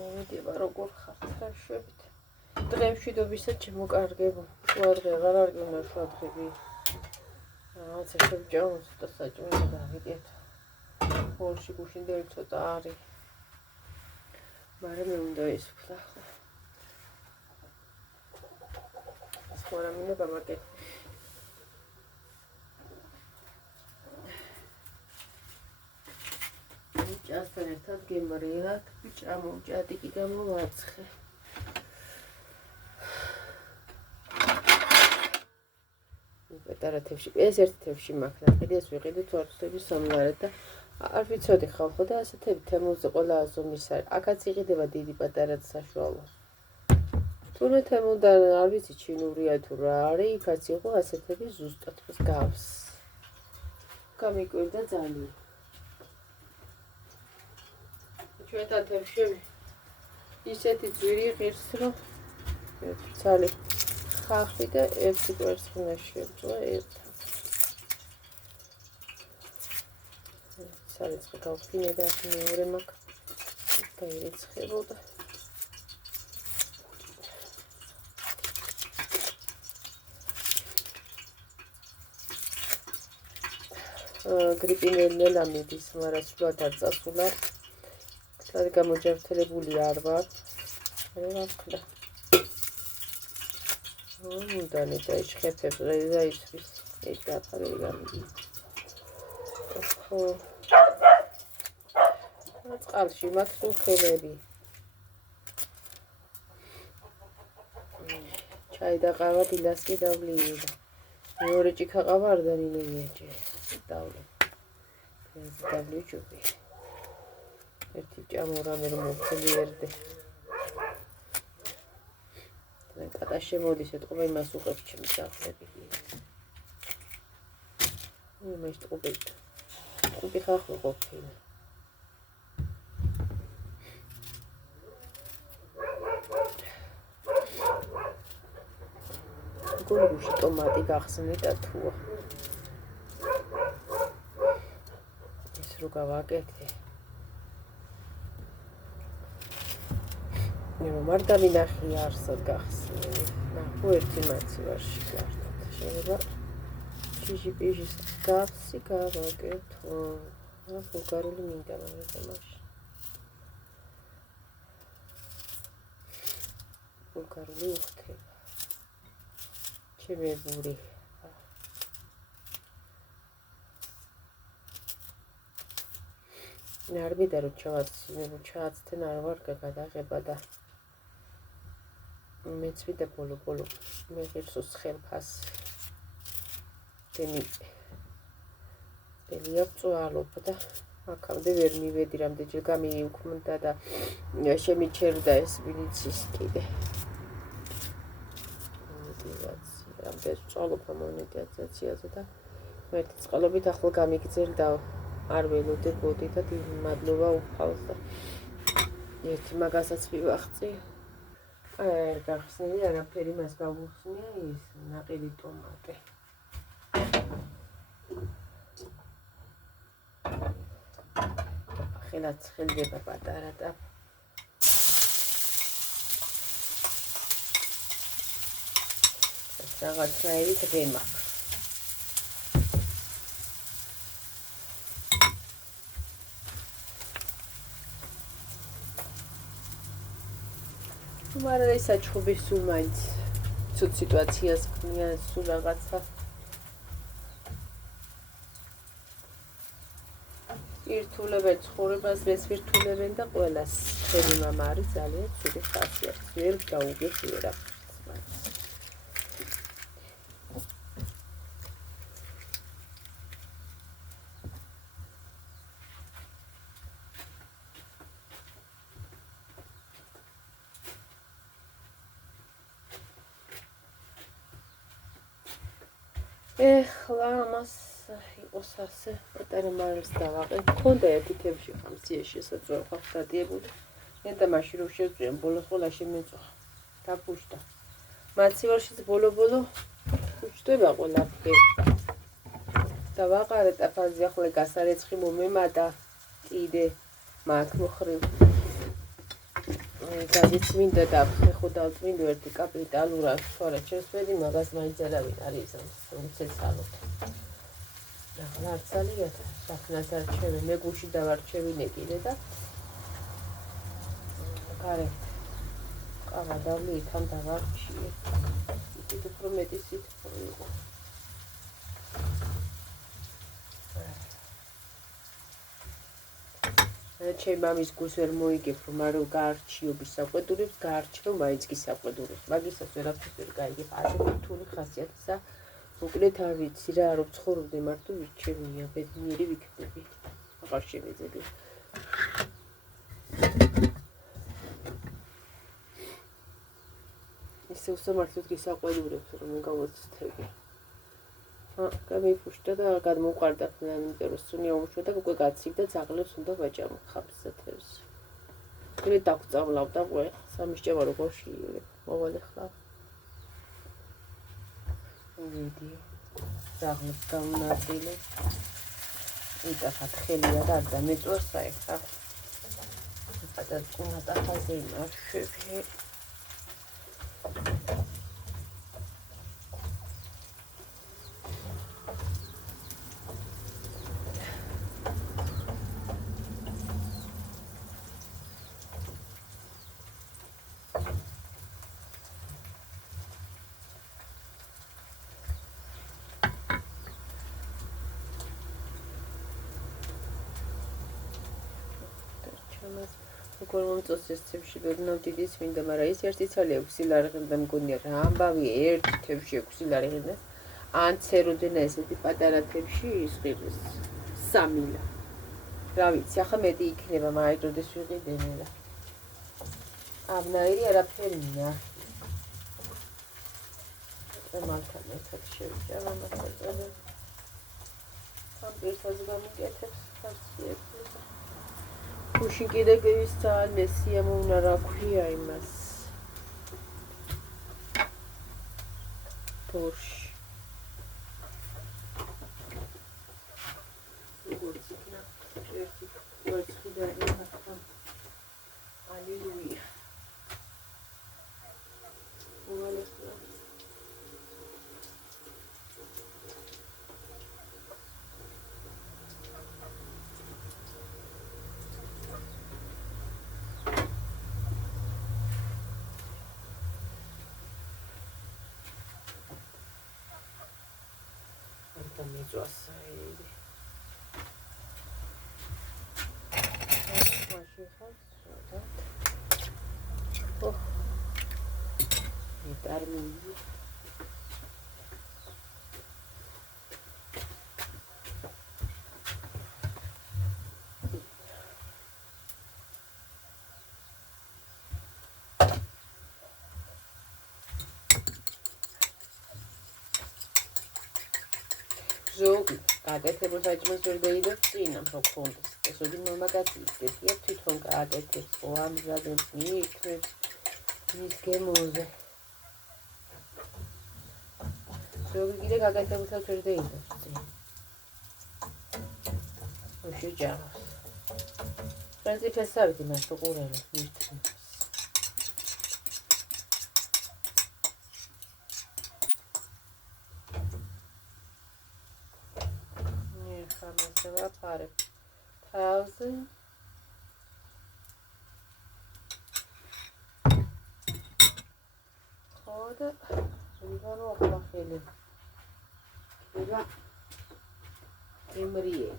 მოვიდება როგორ ხართ ხარშვებით. დღემშვიდობისა შემოკარგებო. შუადღე აღარ არ გინდა შუადღები. რაღაცა შევჭამ ცოტა საჭმელი დავიდეთ. ხორში გუშინდელი ცოტა არის. მაგრამ მე უნდა ისვლა ხო. სხვა რამე უნდა გამაკეთო. ჭასთან ერთად გემრიელად ბიჭა მოვჭადი კი გამოვაცხე. პატარა თევში, ეს ერთი თევში მაქვს, ნახე ეს ვიყიდით ვარცხების სამლარად და არ ვიცოდი ხალხო და ასეთები თემულზე ყველა აზომის არის. აქაც იყიდება დიდი პატარად საშუალო. თუნდაც თემულიდან არ ვიცი ჩინურია თუ რა არის, იქაც იყო ასეთები ზუსტად მსგავს. გამიკვირდა ძალიან. ჩვენთან თევშები ისეთი ძვირი ღირს რომ ერთი ცალი ხახი და ერთი კვერცხნა შეძლო ერთად. ცალიც გავფინე და მეორე მაქვს დაირიცხებოდა. გრიპინელა მიდის, მაგრამ სულად არ წასულა. Să გამოჯერთლებული არ ვარ. რა ვქნა. მუდანი დაიშხეფებ და ისთვის ეკაფარება. ხო. წყალში მაქვს უხელები. ჩაი და ყავა დილას კი დავლივდა. მეორე ჭიქა ყავა არ დანინეიაჭე. დავლი. ეს დავლიჭობი. ერთი ჭამო რამე რომ მოვცილიერდე. კატა შემოდის ეთყობა იმას უყევს ჩემს ახლები. იმას ტყობი. ტყობი ხახო ყოფილა. გულში ტომატი გახსნე და თუა. ეს რო გავაკეთე. მარ დამინახი არსად გახსნე. ნახო ერთი მაცივარში გართად. შეიძლება ჭიჭი-პიჭის გაფსი გავაკეთო. რა ბულგარული მინდა მაგაში. ბულგარული უხდება. ჩემებური. არ მიდა რომ ჩააცთენ არ ვარ გადაღება და მეც ვიდა ბოლო მე ღირსოს ხელფასი დენი აწვალობ და აქამდე ვერ მივედი რამდენჯერ გამიუქმდა და შემიჩერდა ეს ვინიცის კიდე რამდენ წვალობ მონეტიზაციაზე და ერთი წყალობით ახლა გამიგძელდა არ ველოდებოდი და მადლობა უფალს და ერთი მაგასაც ვივახცი არ გახსნილი არაფერი მას გავუხსნია ის ნაყიდი ტომატი ხელაც ხელდება პატარა და რაღაცნაირი დღე მაქვს მაგრამ ეს საჩხუბი სულ მაინც ცუდ სიტუაციას ქმნია სულ რაღაცა ვირთულებენ ცხოვრებას ეს ვირთულებენ და ყველას ხელი მამა არის ძალიან ცუდი ხასიათი ვერ გაუგეს ვერაფერს ეხლა ამას იყოს ასე პატარა მარილს დავაყენ. მქონდა ერთი თევში ხამსია შესაძლოა ხალხ დადიებული. მე და მაშინ რომ შევწვიან ბოლოს ყველა შემეწვა. დაფუშტა. მაცივარშიც ბოლო უჩდება ყველაფერი. დავაყარე ტაფაზე ახლა გასარეცხი მომემატა კიდე მაგ მოხრივ. გადიც მინდა დავხეხო წმინდა ერთი კაპიტალურად თორე შესვედი მაგას მაინც არავინ არის მომცეცალოთ ახლა არ ძალიან საფნას არჩევი მე გუში დავარჩევინე კიდე და გარეთ ყავა დავლი თან დავარჩიე იქით უფრო მეტი სითბო იყო ჩემ მამის გულს ვერ მოიგებ რომ არ გაარჩიობის საყვედურებს გაარჩევ მაინც კი საყვედურებს მაგისაც ვერაფერს ვერ გაიგებ ასე რთული ხასიათისა მოკლედ არ ვიცი რა რომ ცხოვრობდი მარტო ვირჩევნია ბედნიერი ვიქნები აღარ შემეძებია ისე უსამართლოდ გისაყვედურებს რომ გავაცდები გამიფუშტა და გადმოუყარდა იმიტომ რომ სუნი აუმშვა და უკვე გაცივდა ძაღლებს უნდა ვაჭამო ხაფსათებს მე დაგწავლავდა ყო სამისჭება როგორ შეიძლება მოვალე ხლა ვიდი ძაღლებს გამონაწილე იტახა ხელია და არ დამეწვას ეხლა პატარ კუნატა ხაზე მარშები როგორ მომწონს თევში ბედნო დიდიც მინდა მაგრამ ის ერთი ცალი 6 ლარღი და მგონია რა ამბავი ერთი თევში 6 ლარღი და ან ცეროდენა ესეთი პატარა თევში ის ყირის 3 ლა რა ვიცი ახლა მეტი იქნება მაგრამ როდეს ვიყიდენი რა აბნაირი არაფერი ნახი მალთან ერთად შევჭამ ამას ამ პირთაზე გამიკეთებს ხასიათს გუში კიდე გისცალე სიამოვნა რა ქვია იმას ბორში როგორც იქნა ერთი ვერცხი და ახლა ალილუია უალესა mezz'assai oh darmi ზოგი გაკეთებულ საჭმელს ვერ გაიგებს წინა რო ქონდეს ესოდი მამაკაცი ისეთია თვითონ გააკეთებს ო ამზადებს მიიქნებს მის გემოზე ზოგი კიდე გაკეთებულ საჭმელს ვერ გაიგებს წინ უშო ჯავს პრინციპი სავით იმას უყურებს მირთმევს Pare thousand خود میگن آخه خیلی میگن امریه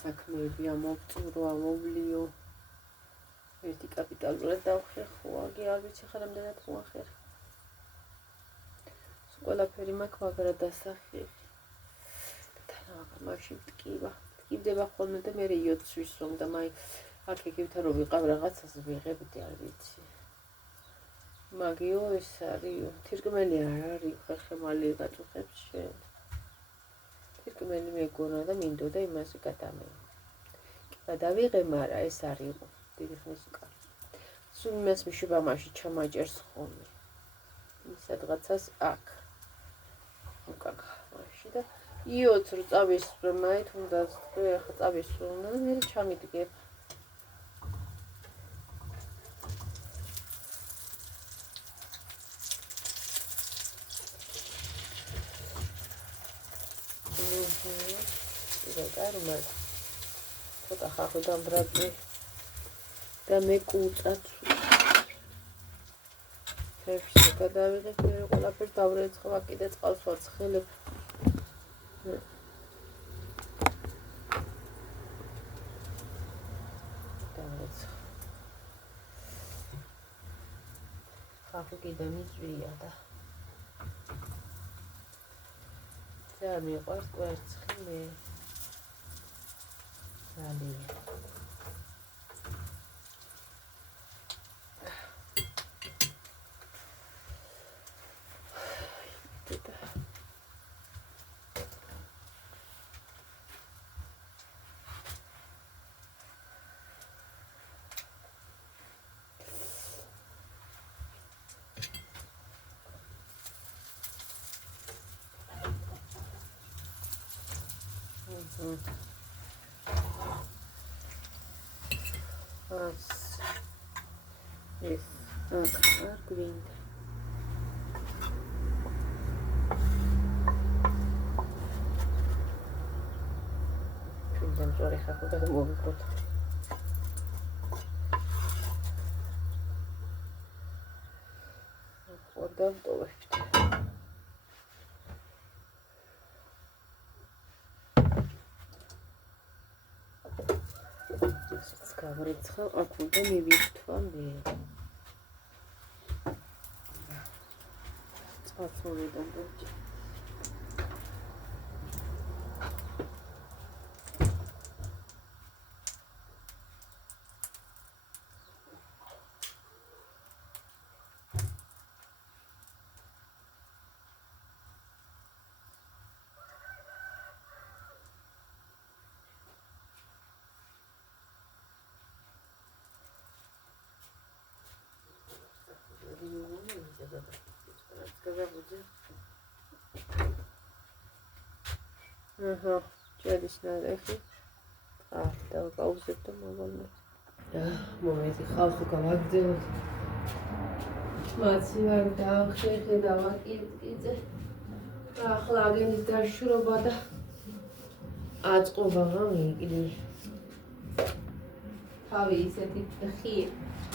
საქმეები ამოვწურო, ამოვლიო. ერთი კაპიტალურად დავხერ, ხო, აგი არ ვიცი ხარ ამდენად მოახერ. ყველაფერი მაქვს, მაგრამ დასახი. მაშინ ტკივდება ხოლმე და მე იოდს ვისვამ და მაინც აქ ეკივთან რომ ვიყავ რაღაცას ვიღებდი არ ვიცი. მაგიო ეს არისო, თირკმელი არ არის, ხერხემალი გაწუხებს შენ. თირკმელი მეგონა და მინდოდა იმასე გადამეო. კი გადავიღე, მაგრამ ეს არ იყო დიდი ხნის უკან. სულ იმას მიშვება მაშინ ჩამაჭერს ხოლმე. სადღაცას აქ. უკან მაშინ და იოც რო წავისვრე, მაინც უნდა თქვი, ახლა წავისვრე და მე ჩამიდგებ. Dar tot așa cu dăm brațe de mecuțat. Trebuie să cadavere pe la pe tavreț că chideți alfați xele. Tavreț. Xafı kidemiz via da. Să mi qost qost xele. Ali. Yes, green. Pindem zor έχω და მოვიყოთ. ხოდა ვტოვებთ. გავრიცხავ, აქ უნდა მივირთვა მე. Წყალსოვიდან დავჭი. Aha, ჭერის ნალექი. დავკაუზებ და მოვალმე. მომენტი ხალხი გავაგრძელოთ. მაცი ვარ დავხერხე და ვაკიდკიძე. ახლა აგენის დაშრობა და აწყობა გამიკლი. თავი ისეთი ხი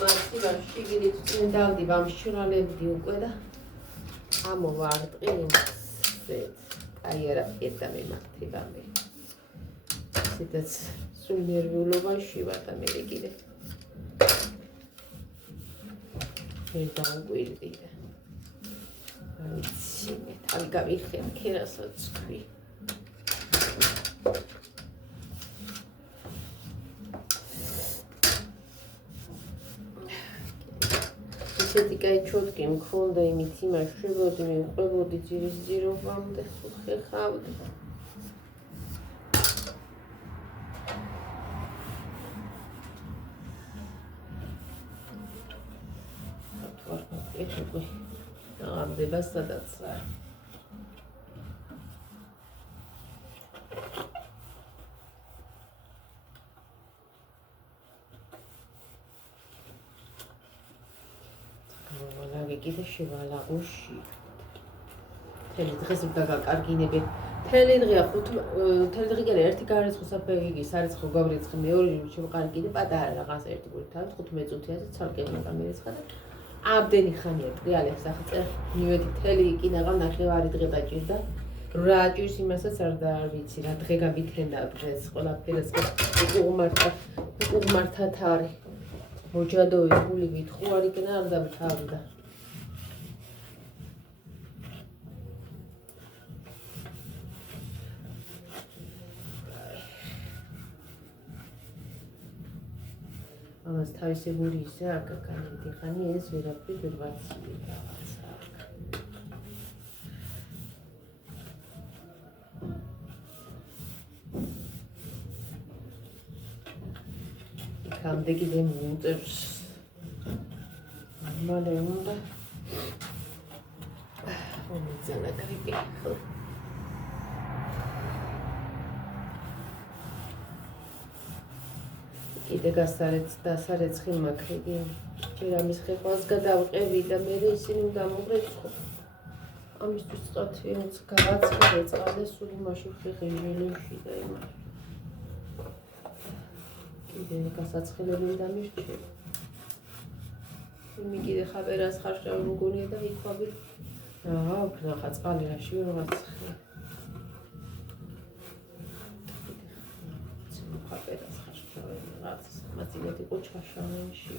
მაცი ვარ შიგნით წინ დავდი ვამშრალებდი უკვე და ამოვარტყი იმაზე. Ai era pieta me mattivame. Sitet sul nerviulovashi vatamerekide. Edaguildide. Aitsime talgavixen keraსაც თქვი. ისეთი კაი ჩოტკი მქონდა იმით იმაშვებოდი მიყვებოდი ძირის ძირობამდე ხეხავდი ათვარ ეთუყვი აღარდება სადაც რა კიდე შევალაღოში. თელი დღეს უნდა გაკარგინები. თელი დღეა თელი დღე კიდე ერთი გარიცხო საფეგიგი, სარიცხო გავრიცხი, მეორე შევყარგინე პატარა რაღაც ერთი გულთან 15 წუთიაზე ცალკე გამერიცხა და ამდენი ხანია ტრიალებს ახლა მივედი თელი კინაღა ნახევარი დღე დაჭირდა. რა ჭირს იმასაც არ ვიცი რა დღე გავითენდა დღეს ყველაფერს უღმართად არის. ოჯადოვის გული გითხუარი კნა არ დამთავრდა. ამას თავისი გული ისე არ გაკანედი ხანი ეს ვერაფრით ვერ ვაცილი რაღაცა. იქამდე კიდე მიუწერს. მალე უნდა მომიძანა გრიპი. კიდე დასარეცხი მაქრიდი. ჯერ ამის ხეყვას გადავყევი და მე ისინი უნდა მომრეცხო. ამისთვის წათვიანიც გააცხადე წყალე სული მაშინ ხეღიჟელებში და იმას. კიდე გასაცხელები უნდა მირჩევ. იმი კიდე ხაბერას ხარშავი მოგონია და იქვაბი. ნახა წყალი რაში ვერ ვაცხე. ხაბერას ხარშავი რაღაც მაწილად იყო ჩაშავენში.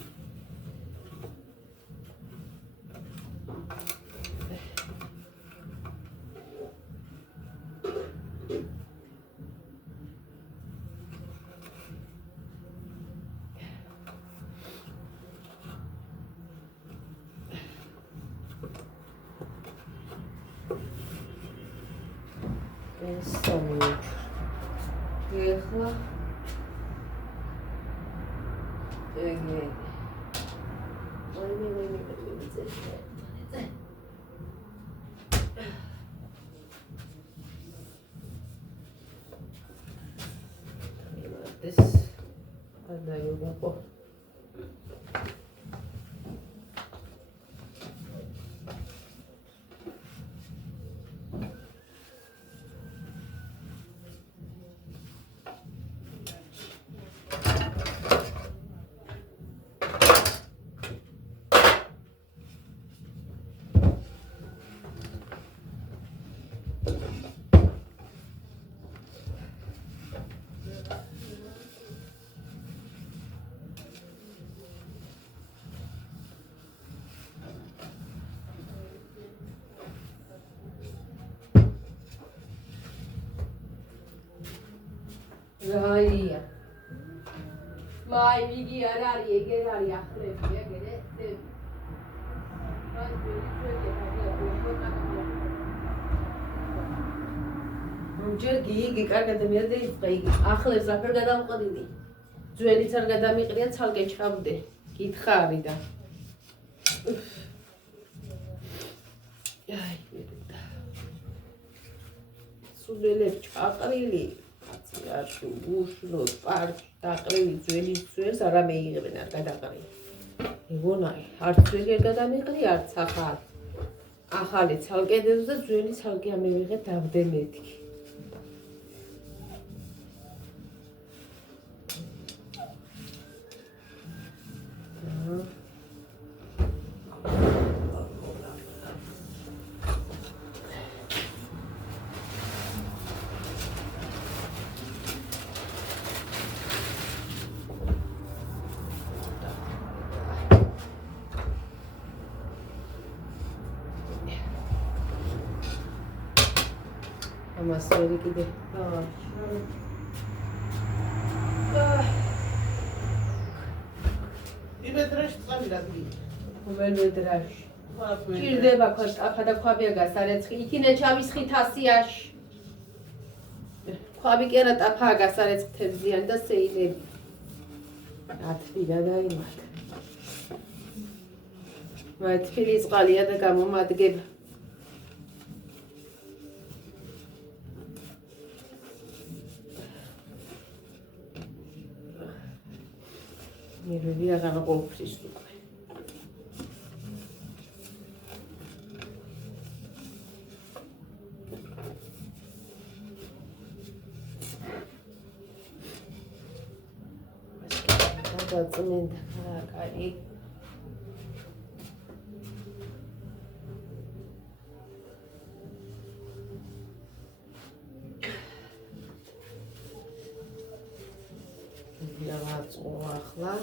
ეხლა ეგე ვაიმე ეს არ დაიუღო. Raia. Mai vigi arari egerari akhrebi egere dev. ჯერ გიგი კარგად მიადე იწყე იგი ახლებს რაფერ გადამყრიდი ძველიც არ გადამიყრია ცალკე ჩავდე გითხარი და აი ვერდა სულელებ ჩაყრილი აცი უშლო პარკ დაყრილი ძველი ძველს არ ამეიღებენ არ გადაყრი იგონაი არც ძველი არ გადამიყრი არც ახალი ცალკე დევს და ძველი ცალკე ამევიღე დავდე მეთქი ამას ვერი კიდე იმედრაში წყალი რაგი ველვედრაში ჭირდება ქვა ტაფა და ქვაბია გასარეცხი იქინე ჩავისხი თასიაში ქვაბი კი არა ტაფაა გასარეცხი თევზიანი და სეილები ათბირა დაიმატა მე თბილი წყალია და გამომადგება მირვები აღარ ყოფრის უკვე დაწმინდა კარი ახლა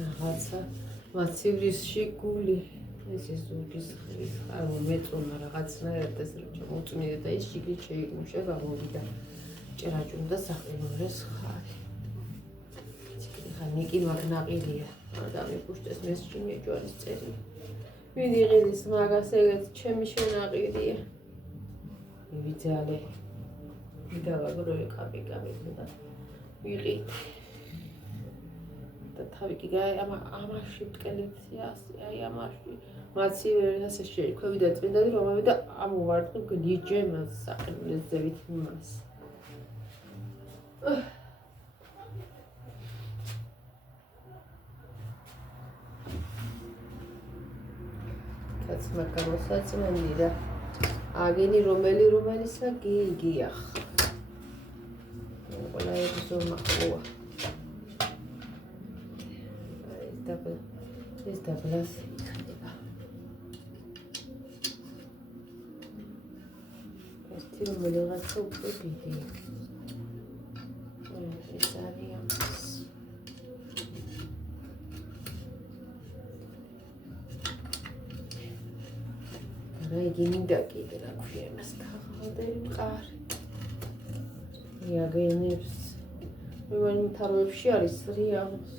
რაღაცა მაცივრისში გული ეს ის ზურგის ხრის ხარო მეწონა რაღაცნაირად ეს რომ ჩამოწმინდა და ის შიგნით შეიგუშა გამოვიდა ჭერაჭუნდა საყინურეს ხარი ნიკი მაგნაყილია დამიკუშტეს მესჩინე ჯვარის წელი ვიდი ღიდის მაგას ეგეთ ჩემი შენაყილია მივიძალე მიდავაგროე კაპი და ვიყი და თავი კი ამაში მტკელეციას აი ამაში მაცივერი ასე შეიქვევი და წმინდადი რომ ამოვიდა ამოვარტყი გლიჯე მას საყინულეს ზევით მას კაცმა გამოსაწმენდი და აგენი რომელისა გიგიახ ყველა ეზო მახოა ეს დაბლას იქნება ერთი რომელიღაცა უფრო დიდი ეს არის რაიგი მინდა კიდე რა ქვია მას ქაღალდები მყარი იაგენებს მე თაროებში არის რიალს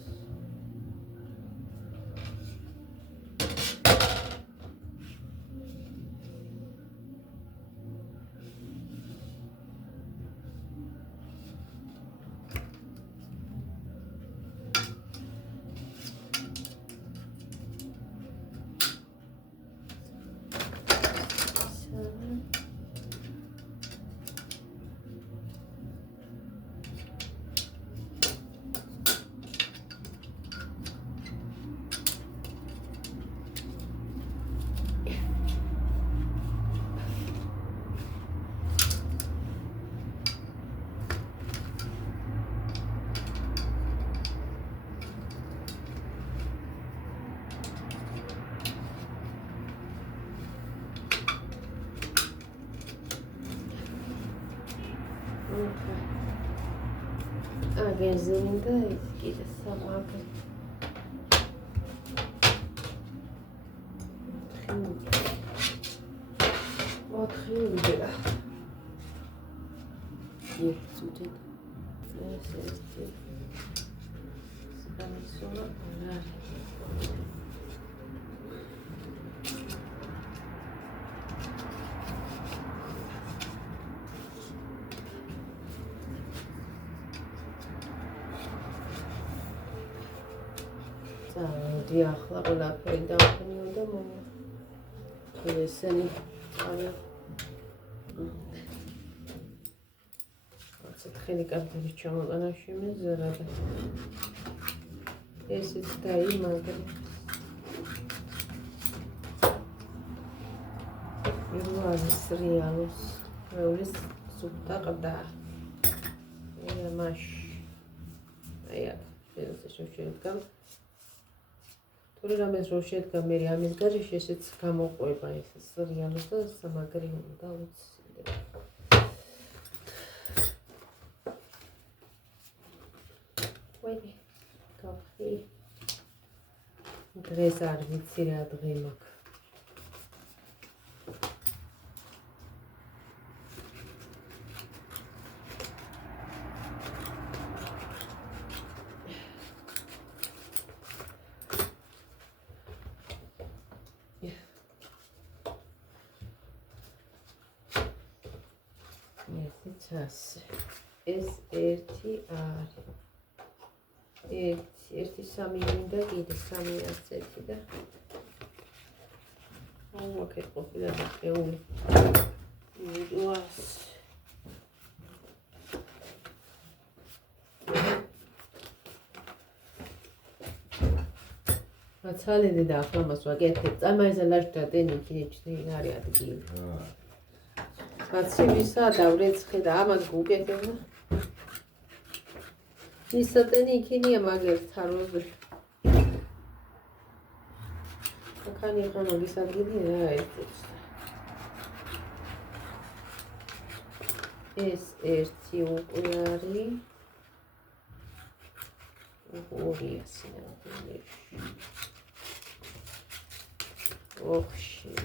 აგეზინდა ის კიდე სამაგე ოთხიულა იეცუდე ეს სამისონა ახლა ყველაფერი დავხმიო და ესენი არა ცხელი კარტები ჩამოყენაში მეზარა და ესეც დაიმაგრე იუანის რიალოს მეულის სუფთა ყდა მაშ აია ეს შეშედგა თორე რამეს რო შედგა მე ამის გარეშე ესეც გამოყვება ეს რიალოს და სამაგრი უნდა უცინდება ვედი კაფე დღეს არ ვიცი რა დღე მაქვს ეს ერთი არის ერთი სამი მინდა კიდე სამი ასეთი და მოვაკეთ ყოფილა და ყეული მიდუას მაცალედი და ახლა მას ვაკეთებ წამაიზალაშთა დენი ქიჩნი არის ადგილი მაცივისა და ვრეცხე და ამას გუკეთებ და ისატენი იქინია მაგერთ თაროზე აქანი ხანობის ადგილი რა ერთიც ეს ერთი უკვე არის Ուրია սինավիներ Ողշի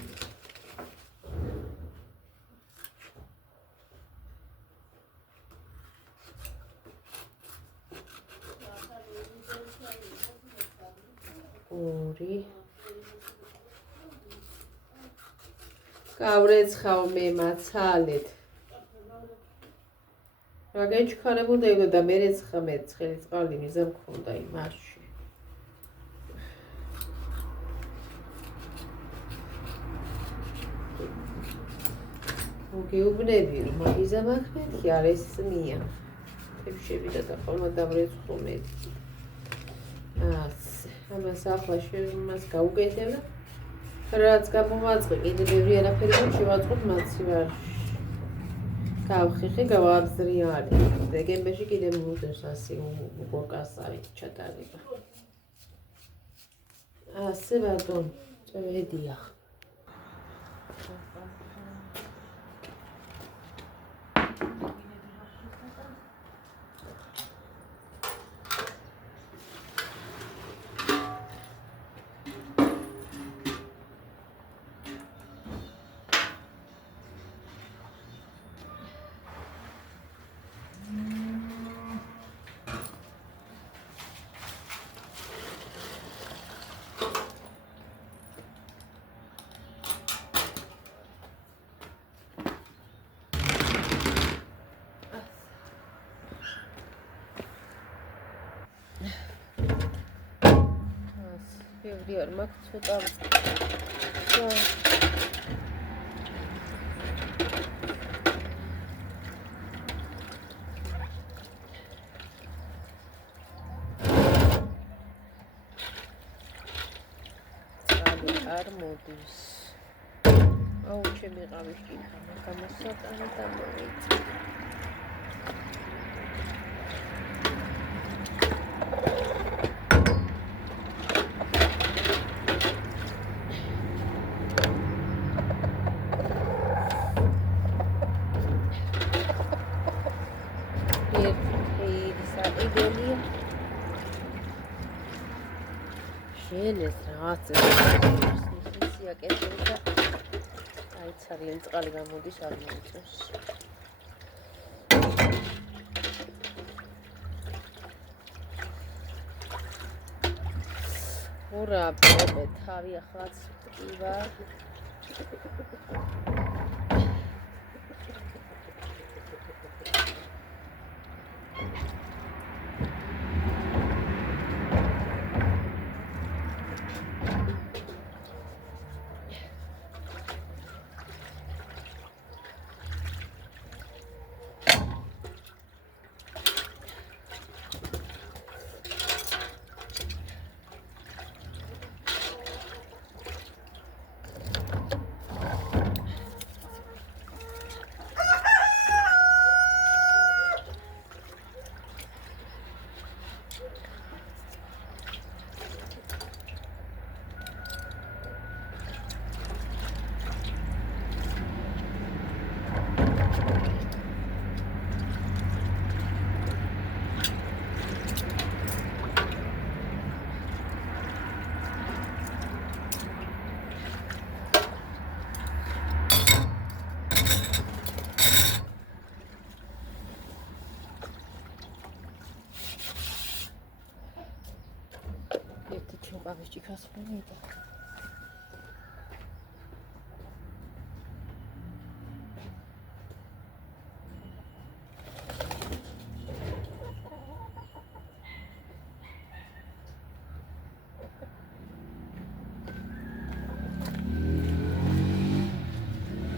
Ուրի Կավրեցխավ მე მაცალეთ Რაგენ ჩქარებოდა იყო და მერეცხა მე ცხელი წყალი მიზა მქონდა იმაში მოგეუბნები რომ მაგიზა მაქმეთქი არ ესმია თებშები და ხოლმე დამრეცხო მე ასე ამას ახლა შემას გაუკეთებ და რაც გამომაწყე კიდე ბევრი არაფერი შევაწყობ მაცივარში გავხიხე გავაბზრიალი დეკემბერში კიდე მოვუძებს ასე უგორკასარი ჩატარება ასე ბატონ წვედია ბევრი არ მაქვს ცოტა წყალი არ მოდის აუ ჩემი ყავი კითხა მაგამას სატანი დამოვიწი შენეს რაღაცა ისია კეთილი და აიცარიელი წყალი გამოდის არ მოიწევს ურა ბებე თავი ახლაც ტკივა Babiš čeká spomínka.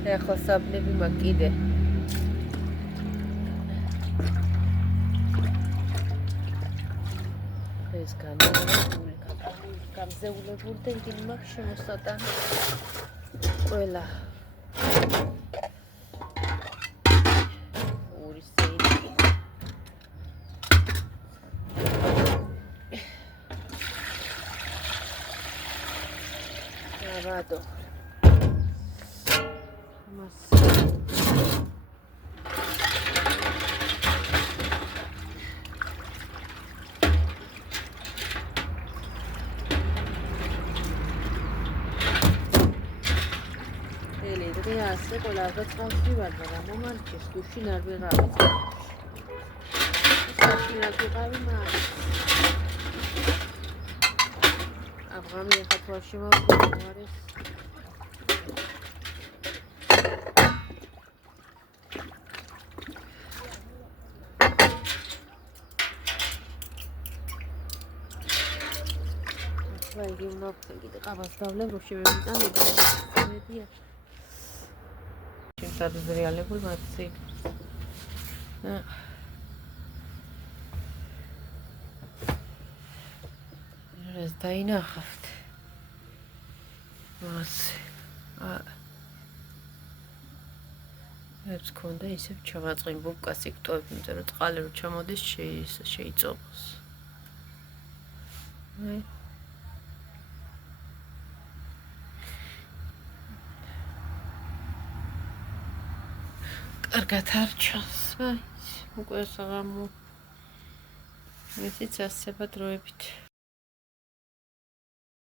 Έχω σάπνευει μακίδε. Πες κανένα. გამზეულებულ და იგი მაქვს შემოსატან ყველა ორი სეინი აბადო მას მე ასე ყველა გაწყალში ვარ, მაგრამ მომანჩეს გუშინ არ ვეღავი. საშინა ვიყავი მაგრამ აბღამი ახლა თვალში მოვარეს. ვაი, ნახე კიდე ყავას დავლებ, რომ შემევიტანები. მედია. შემთხვევით რეალებული მათი. ეს დაინახავთ. ასე. ეს კონდა ისევ ჩავაწყენ ბუბკას იქტოებ, იმიტომ რომ წყალი რო ჩამოდის შეიწოვოს. აი კარგად არ ჩანს, აი უკვე საღამო. მეც ასება დროებით.